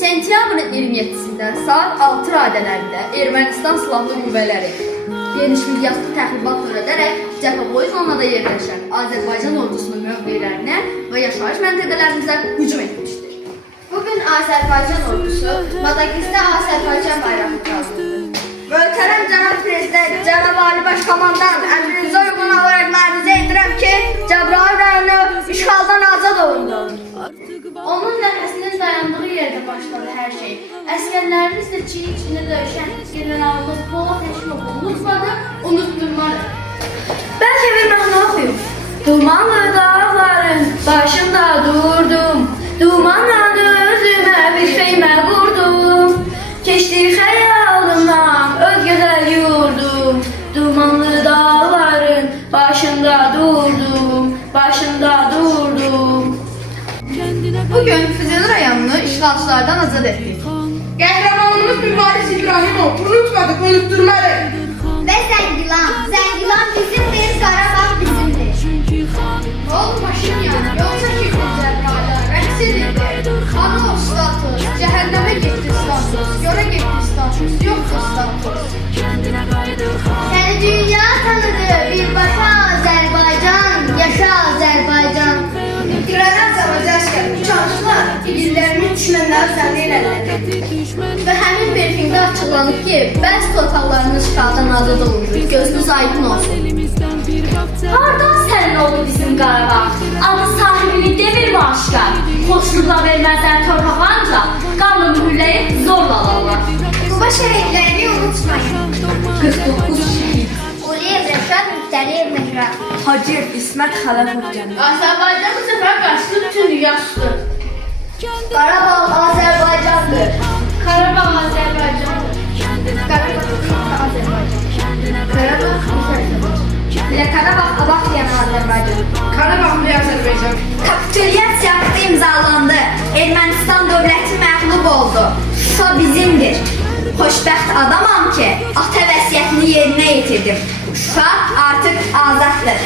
Sentyabrın 27-sində saat 6 radələrində Ermənistan Silahlı Qüvvələri geniş miqyaslı təxribat törədərək Cəbhəboyu zonada yerləşən Azərbaycan ordusunun mövqelərinə və yaşayış məntəqələrimizə hücum etmişdir. Bugün Azərbaycan ordusu Madagizdə Azərbaycan bayrağı qaldırdı. Möhtərəm cənab prezident, cənab Ali Başkomandan əmrinizə uyğun olaraq müraciət edirəm ki, Cəbrayıl rayonu işğaldan azad olundu. Onun nəfəsinin dayandığı yerdə başladı hər şey. Əsgərlərimizlə çiyin içində döyüşən generalımız Polad Həşimovu unutmadı, unutturmadı. Bəlkə bir mahnı oxuyum. Dumanlı dağların başında durdum, dumanla özümə bir xeymə qurdum. Keçdi xəyalımdan öz gözəl yurdum, dumanlı dağların başında durdum, başında durdum. Bugün Füzuli rayonunu işğalçılardan azad etdik. Qəhrəmanımız Mübariz İbrahimov unutmadık, unutturmadık. Və Zəngilan bizimdir, Qarabağ bizimdir. Ol Paşinyan, yol çəkildi Cəbrayıla, rəqs edildi. Xanı o status, cəhənnəmə getdi status, görə getdi status, yoxdur status. Səni dünya tanıdı, birbaşa Azərbaycan, yaşa Azərbaycan. İtirənən Azərbaycan uçançılar illərini düşmənlər zənni elədi. Və həmin briefingdə açıqlanıb ki, bəzi torpaqlarımız işğaldan azad olundu. Gözünüz aydın olsun. Hardan sənin oldu bizim Qarabağ? Adı sahibini demir mi aşkar? Xoşluqla verməzlər torpağı ancaq qanlı mühürləyib zorla alarlar. Quba şəhidlərini unutmayın. 49 şəhid. Uliyev Rəşad, Müftəliyev Mehran. Hacıyev İsmət Xələfov cənnət. Azərbaycan bu səfər qaçdı, bütün dünya susdu. Qarabağ Azərbaycandır. Qarabağ Azərbaycandır. Qarabağ Azərbaycan. Qarabağ Azərbaycan. Elə Qarabağ Abaqiyam Azərbaycan. Qarabağ bir Azərbaycan. Kapitulyasiya aktı imzalandı. Ermənistan dövləti məğlub oldu. Şuşa bizimdir. Xoşbəxt adamam ki, ata vəsiyyətini yerinə yetirdim. Şuşa artıq azaddır.